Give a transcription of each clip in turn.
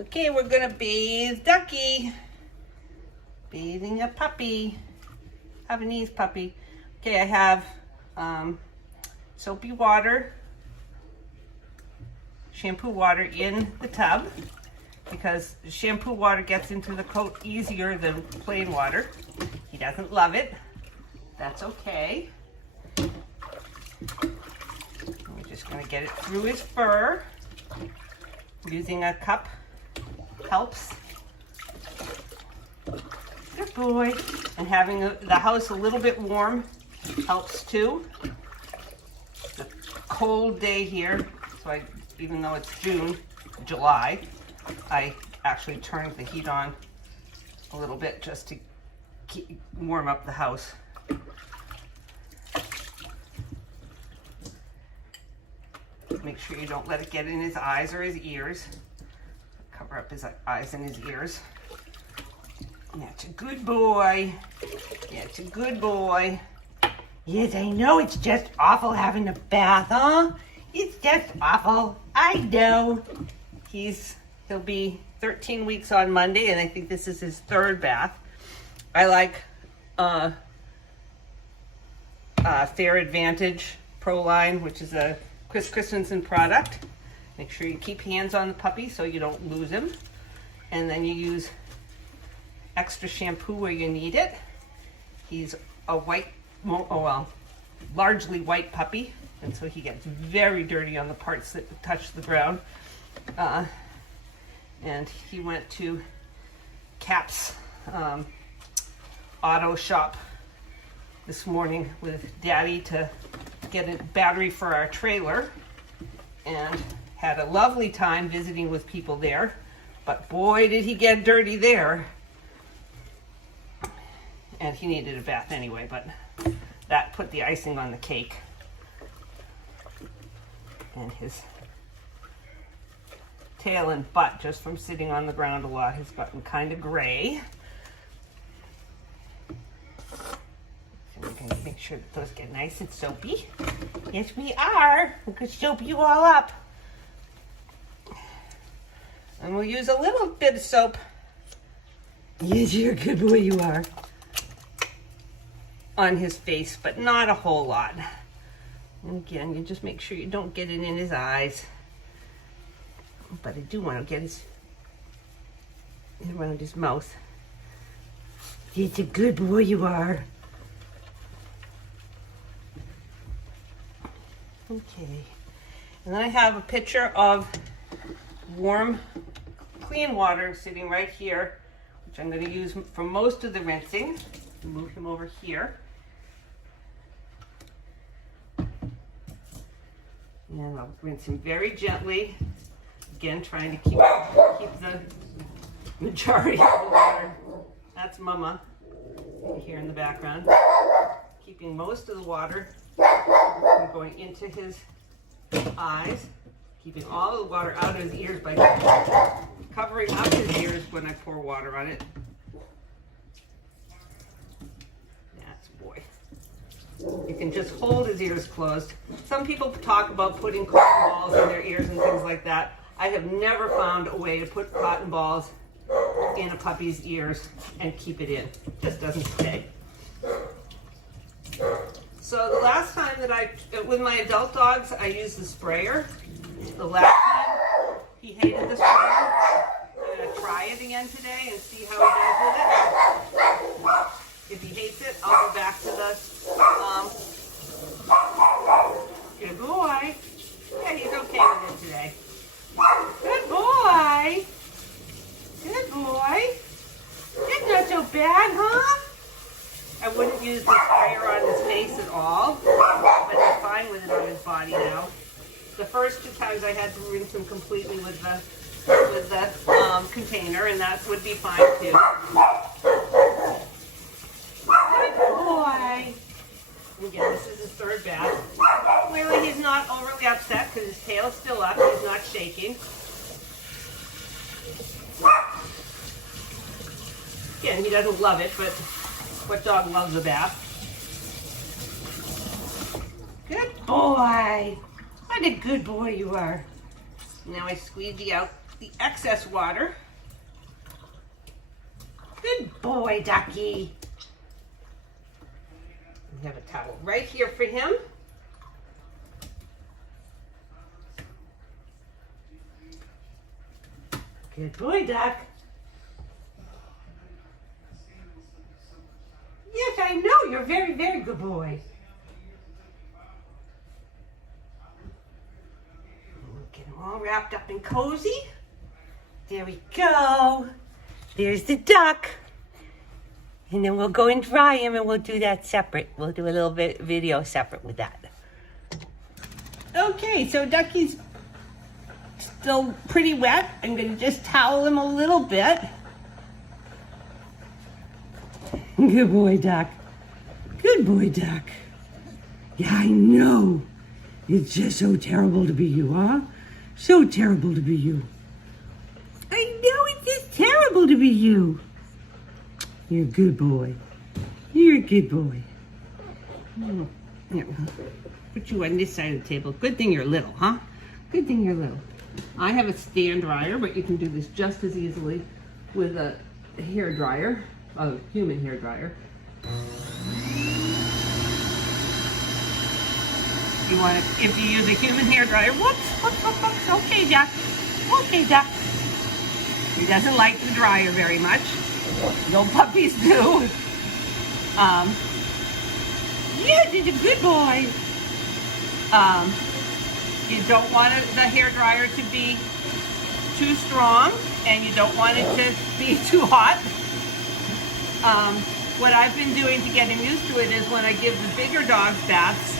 Okay, we're gonna bathe Ducky. Bathing a puppy, Havanese puppy. Okay, I have soapy water, shampoo water in the tub because shampoo water gets into the coat easier than plain water. He doesn't love it. That's okay. We're just gonna get it through his fur. Using a cup helps. Good boy. And having the house a little bit warm helps too. It's a cold day here, so even though it's July, I actually turned the heat on a little bit just to warm up the house. Make sure you don't let it get in his eyes or his ears. Cover up his eyes and his ears. That's a good boy. That's a good boy. Yes, I know it's just awful having a bath, huh? It's just awful. I know. He'll be 13 weeks on Monday, and I think this is his third bath. I like Fair Advantage Pro Line, which is a Chris Christensen product. Make sure you keep hands on the puppy so you don't lose him. And then you use extra shampoo where you need it. He's a largely white puppy, and so he gets very dirty on the parts that touch the ground. And he went to Cap's auto shop this morning with Daddy to get a battery for our trailer, and had a lovely time visiting with people there, but boy did he get dirty there. And he needed a bath anyway, but that put the icing on the cake. And his tail and butt, just from sitting on the ground a lot, has gotten kind of gray. So we're going to make sure that those get nice and soapy. Yes, we are. We could soap you all up. And we'll use a little bit of soap. Yes, you're a good boy, you are. On his face, but not a whole lot. And again, you just make sure you don't get it in his eyes. But I do want to get his around his mouth. It's a good boy, you are. Okay. And then I have a pitcher of warm, clean water sitting right here, which I'm going to use for most of the rinsing. Move him over here. And I'll rinse him very gently. Again, trying to keep the majority of the water. That's Mama here in the background. Keeping most of the water going into his eyes. Keeping all of the water out of his ears by covering up his ears when I pour water on it. That's a boy. You can just hold his ears closed. Some people talk about putting cotton balls in their ears and things like that. I have never found a way to put cotton balls in a puppy's ears and keep it in. It just doesn't stay. So the last time that with my adult dogs, I used the sprayer. The last time he hated the sprayer. I'm going to try it again today and see how he does with it. If he hates it, I'll go back to the good boy. Yeah, he's okay with it today. Good boy. Good boy. It's not so bad, huh? I wouldn't use the sprayer on his face at all, but he's fine with it on his body now. The first 2 times I had to rinse him completely with the container, and that would be fine too. Good boy. Again, this is his third bath. Clearly he's not overly upset because his tail's still up. He's not shaking. Again, he doesn't love it, but what dog loves a bath? Good boy. What a good boy you are. Now I squeegee out the excess water. Good boy, Ducky. We have a towel right here for him. Good boy, Duck. Yes, I know. You're a very, very good boy. Get him all wrapped up and cozy. There we go. There's the duck. And then we'll go and dry him, and we'll do that separate. We'll do a little bit video separate with that. Okay, so Ducky's still pretty wet. I'm going to just towel him a little bit. Good boy, Duck. Good boy, Duck. Yeah, I know. It's just so terrible to be you, huh? So terrible to be you. I know, it's just terrible to be you. You're a good boy. You're a good boy. Here, put you on this side of the table. Good thing you're little, huh? Good thing you're little. I have a stand dryer, but you can do this just as easily with a hair dryer, a human hair dryer. You want to, if you use a human hair dryer, whoops. Okay, Duck. Okay, Duck. He doesn't like the dryer very much. No puppies do. Yeah, he's a good boy. You don't want the hair dryer to be too strong, and you don't want it to be too hot. What I've been doing to get him used to it is when I give the bigger dogs baths,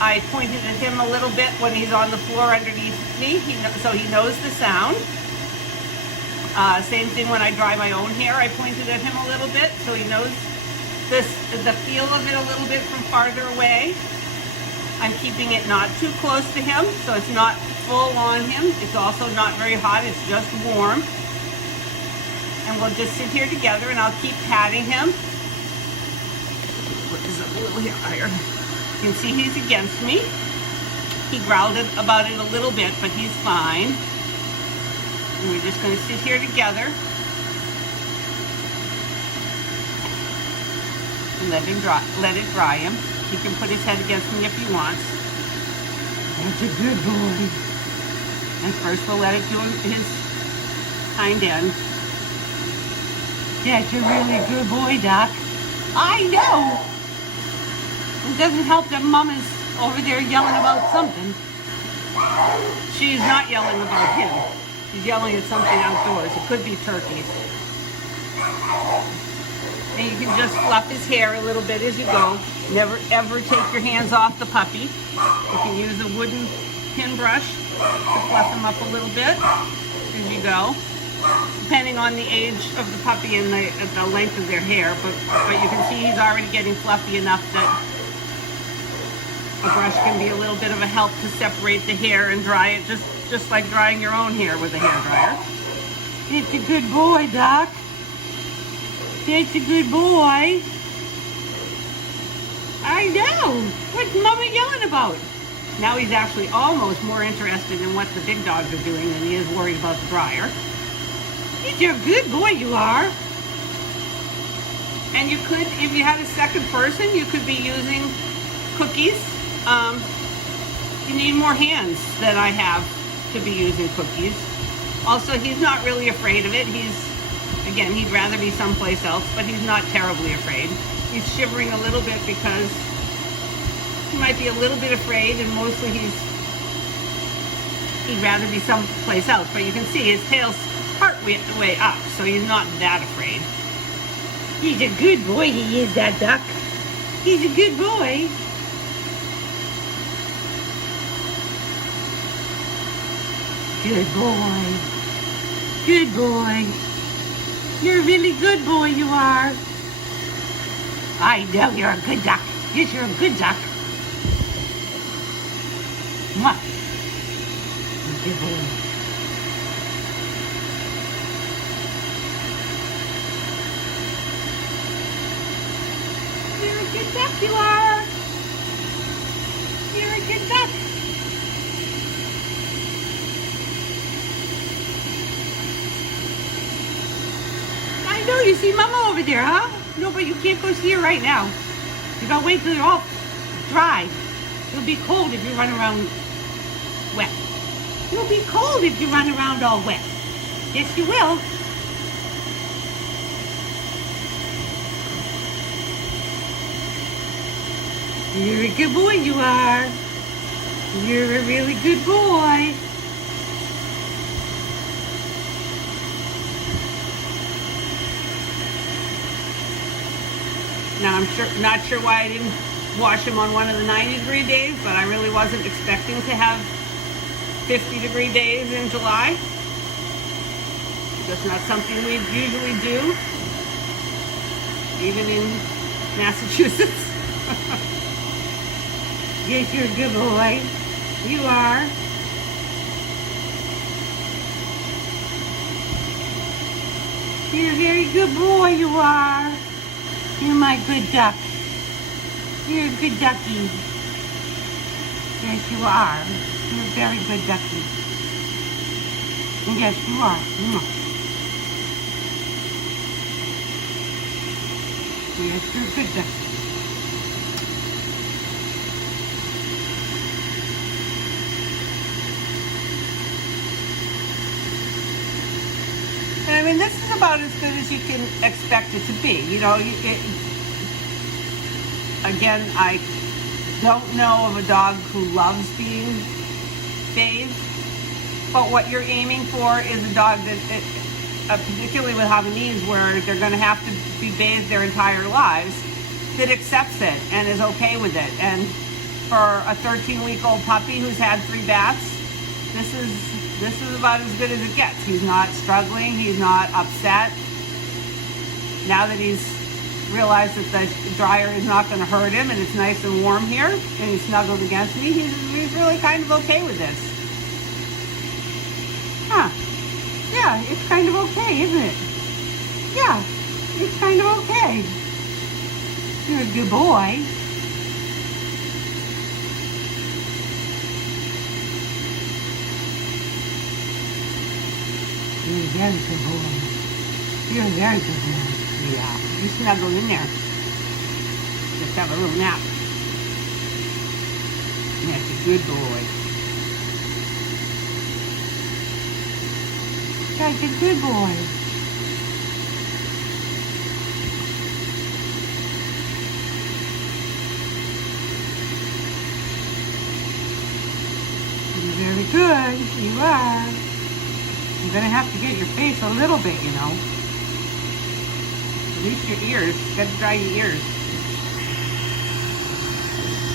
I pointed at him a little bit when he's on the floor underneath me, so he knows the sound. Same thing when I dry my own hair, I pointed at him a little bit so he knows the feel of it a little bit from farther away. I'm keeping it not too close to him, so it's not full on him. It's also not very hot, it's just warm. And we'll just sit here together and I'll keep patting him. Put this up a little here higher. You can see he's against me. He growled about it a little bit, but he's fine. And we're just going to sit here together and let it dry him. He can put his head against me if he wants. That's a good boy. And first we'll let it do his hind end. That's a really good boy, Doc. I know. It doesn't help that Mom is over there yelling about something. She's not yelling about him. She's yelling at something outdoors. It could be turkeys. And you can just fluff his hair a little bit as you go. Never ever take your hands off the puppy. You can use a wooden pin brush to fluff him up a little bit as you go, depending on the age of the puppy and the length of their hair. But you can see he's already getting fluffy enough that a brush can be a little bit of a help to separate the hair and dry it, just like drying your own hair with a hair dryer. It's a good boy, Doc. It's a good boy. I know. What's Mama yelling about? Now he's actually almost more interested in what the big dogs are doing than he is worried about the dryer. You're a good boy, you are. And you could, if you had a second person, you could be using cookies. You need more hands than I have to be using cookies. Also, he's not really afraid of it. Again, he'd rather be someplace else, but he's not terribly afraid. He's shivering a little bit because he might be a little bit afraid, and mostly he'd rather be someplace else. But you can see his tail's part way up, so he's not that afraid. He's a good boy, he is, that duck. He's a good boy. Good boy. Good boy. You're a really good boy, you are. I know you're a good duck. Yes, you're a good duck. Mwah. Good boy. You're a good duck, you are. You're a good duck. I know, you see Mama over there, huh? No, but you can't go see her right now. You gotta wait till they're all dry. It'll be cold if you run around wet. You'll be cold if you run around all wet. Yes, you will. You're a good boy, you are. You're a really good boy. Now, I'm not sure why I didn't wash him on one of the 90-degree days, but I really wasn't expecting to have 50-degree days in July. That's not something we usually do, even in Massachusetts. Yes, you're a good boy. You are. You're a very good boy, you are. You're my good duck. You're a good ducky. Yes, you are. You're a very good ducky. Yes, you are. Yes, you're a good ducky. I mean, this is about as good as you can expect it to be. You know, again, I don't know of a dog who loves being bathed, but what you're aiming for is a dog that, particularly with Havanese, where they're going to have to be bathed their entire lives, that accepts it and is okay with it. And for a 13-week-old puppy who's had 3 baths, this is about as good as it gets. He's not struggling. He's not upset. Now that he's realized that the dryer is not going to hurt him and it's nice and warm here and he's snuggled against me, he's really kind of okay with this. Huh. Yeah, it's kind of okay, isn't it? Yeah, it's kind of okay. You're a good boy. You're a very good boy. You're a very good boy. Yeah, you snuggle in there. Just have a little nap. That's a good boy. That's a good boy. You're very good. You are. You're going to have to get your face a little bit, you know. At least your ears. You got to dry your ears.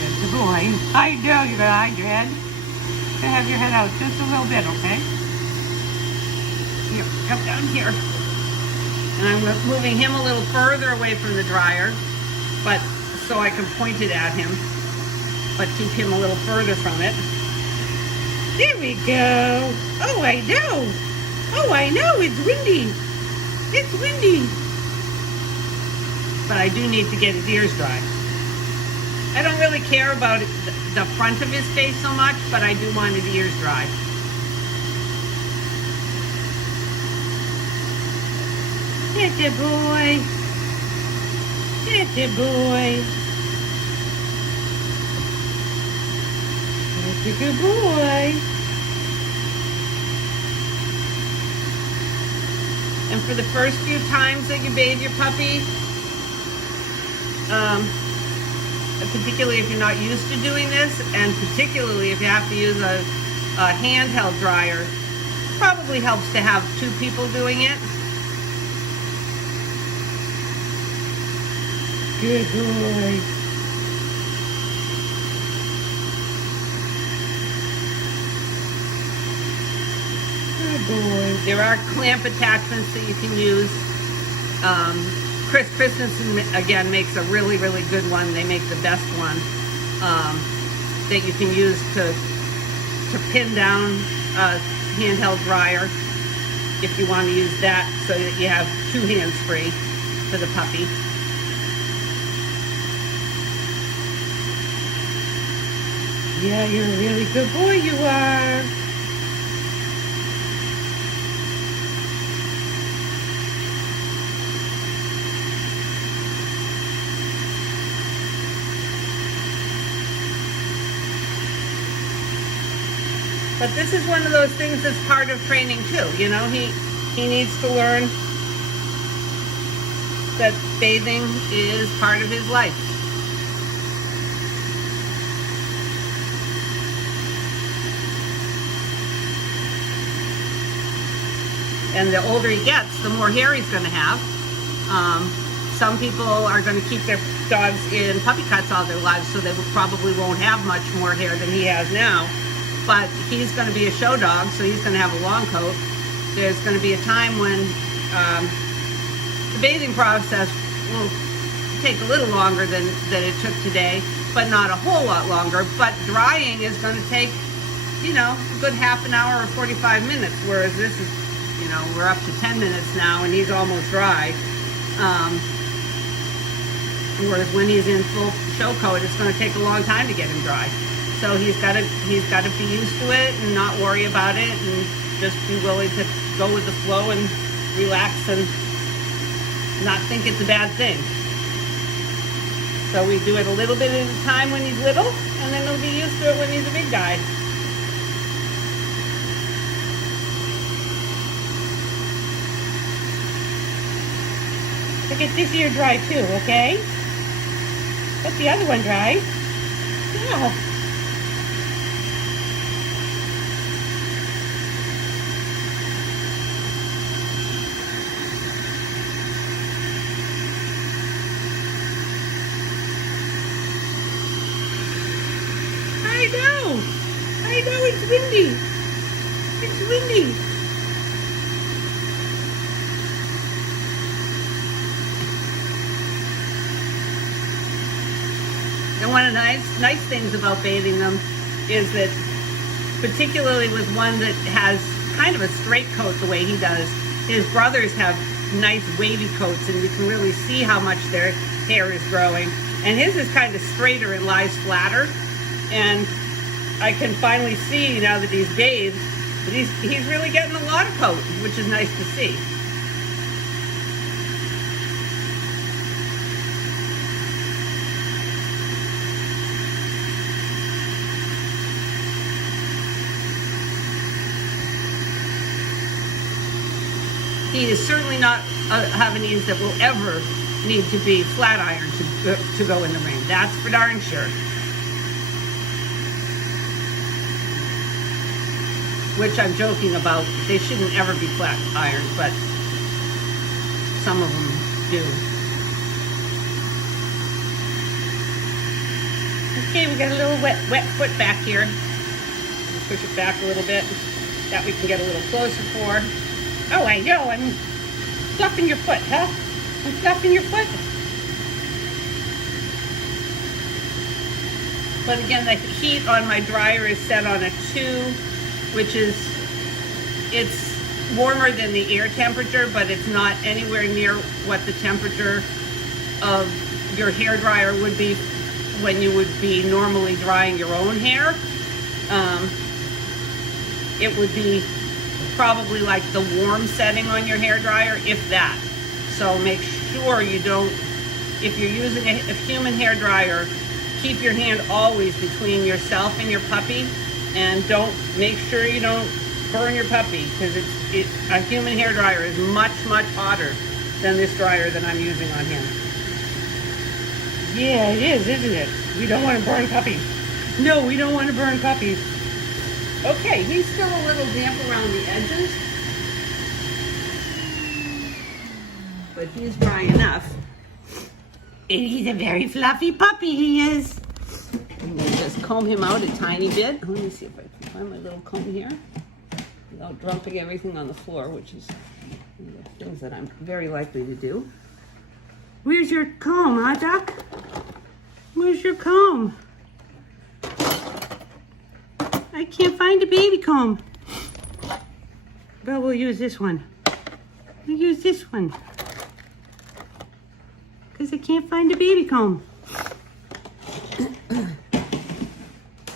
Good boy. I know you're going to hide your head. You're going to have your head out just a little bit, okay? Here, come down here. And I'm moving him a little further away from the dryer, but so I can point it at him, but keep him a little further from it. There we go. Oh, I know. Oh, I know. It's windy. It's windy. But I do need to get his ears dry. I don't really care about the front of his face so much, but I do want his ears dry. That's a boy. That's a boy. That's a good boy. And for the first few times that you bathe your puppy, particularly if you're not used to doing this, and particularly if you have to use a handheld dryer, it probably helps to have 2 people doing it. Good boy. Good boy. There are clamp attachments that you can use. Chris Christensen, again, makes a really, really good one. They make the best one that you can use to pin down a handheld dryer if you want to use that, so that you have 2 hands free for the puppy. Yeah, you're a really good boy, you are. But this is one of those things that's part of training too. You know, he needs to learn that bathing is part of his life. And the older he gets, the more hair he's going to have. Some people are going to keep their dogs in puppy cuts all their lives, so they probably won't have much more hair than he has now. But he's going to be a show dog, so he's going to have a long coat. There's going to be a time when the bathing process will take a little longer than it took today, but not a whole lot longer. But drying is going to take, you know, a good half an hour or 45 minutes, whereas this is, you know, we're up to 10 minutes now and he's almost dry. Whereas when he's in full show coat, it's going to take a long time to get him dry. So he's got to be used to it and not worry about it, and just be willing to go with the flow and relax and not think it's a bad thing. So we do it a little bit at a time when he's little, and then he'll be used to it when he's a big guy. Look at this ear dry too, okay? Let the other one dry. Yeah. I know, it's windy. It's windy. And one of the nice things about bathing them is that, particularly with one that has kind of a straight coat the way he does, his brothers have nice wavy coats, and you can really see how much their hair is growing. And his is kind of straighter and lies flatter. And I can finally see, now that he's bathed, that he's really getting a lot of coat, which is nice to see. He is certainly not a Havanese that will ever need to be flat ironed to go in the ring. That's for darn sure. Which I'm joking about. They shouldn't ever be flat ironed, but some of them do. Okay, we got a little wet foot back here. Push it back a little bit. That we can get a little closer for. Oh, I know, I'm stuffing your foot, huh? I'm stuffing your foot. But again, the heat on my dryer is set on a 2, which is, it's warmer than the air temperature, but it's not anywhere near what the temperature of your hair dryer would be when you would be normally drying your own hair. It would be probably like the warm setting on your hair dryer, if that. So make sure you don't, if you're using a human hair dryer, keep your hand always between yourself and your puppy, and make sure you don't burn your puppy, because a human hair dryer is much hotter than this dryer that I'm using on him. Yeah, it is, isn't it? We don't want to burn puppies. No, we don't want to burn puppies. Okay, he's still a little damp around the edges, but he's dry enough. And he's a very fluffy puppy, he is. I'm going to just comb him out a tiny bit. Let me see if I can find my little comb here without dumping everything on the floor, which is one of the things that I'm very likely to do. Where's your comb, huh, Duck? Where's your comb? I can't find a baby comb. But we'll use this one. We'll use this one. Because I can't find a baby comb.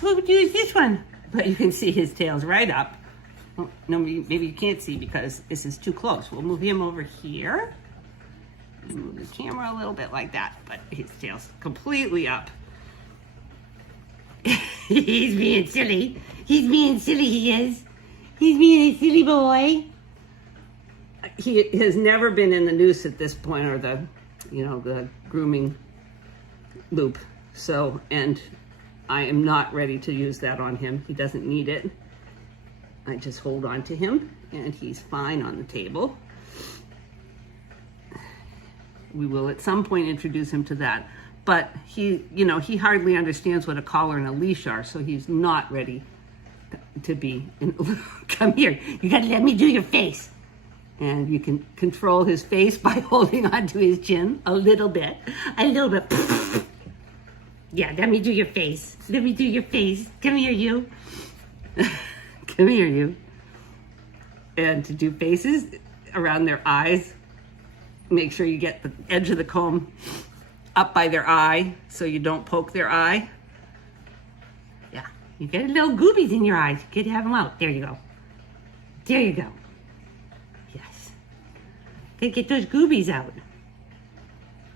We'll use this one. But you can see his tail's right up. Oh, no, maybe you can't see because this is too close. We'll move him over here. Move the camera a little bit like that. But his tail's completely up. He's being silly. He's being silly, he is. He's being a silly boy. He has never been in the noose at this point, or the grooming loop. So, and I am not ready to use that on him. He doesn't need it. I just hold on to him and he's fine on the table. We will at some point introduce him to that. But he hardly understands what a collar and a leash are, so he's not ready to be. Come here, you gotta let me do your face. And you can control his face by holding onto his chin a little bit. Yeah, let me do your face. Let me do your face. Come here, you. Come here, you. And to do faces around their eyes, make sure you get the edge of the comb up by their eye so you don't poke their eye. Yeah, you get little goobies in your eyes. You can have them out. There you go. There you go. Yes. Get those goobies out.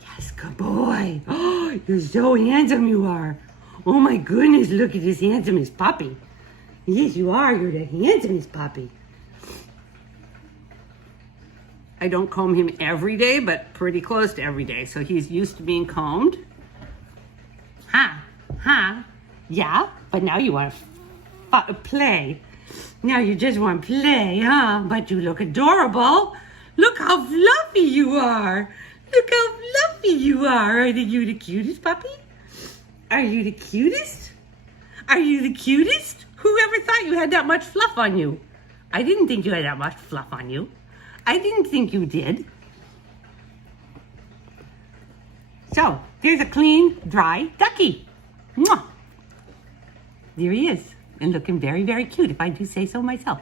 Yes, good boy. Oh, you're so handsome, you are. Oh my goodness, look at this handsomest puppy. Yes, you are. You're the handsomest puppy. I don't comb him every day, but pretty close to every day. So he's used to being combed. Yeah, but now you want to play. Now you just want to play, huh? But you look adorable. Look how fluffy you are. Look how fluffy you are. Are you the cutest puppy? Are you the cutest? Are you the cutest? Whoever thought you had that much fluff on you? I didn't think you had that much fluff on you. I didn't think you did. So, there's a clean, dry ducky. Mwah! There he is, and looking very, very cute, if I do say so myself.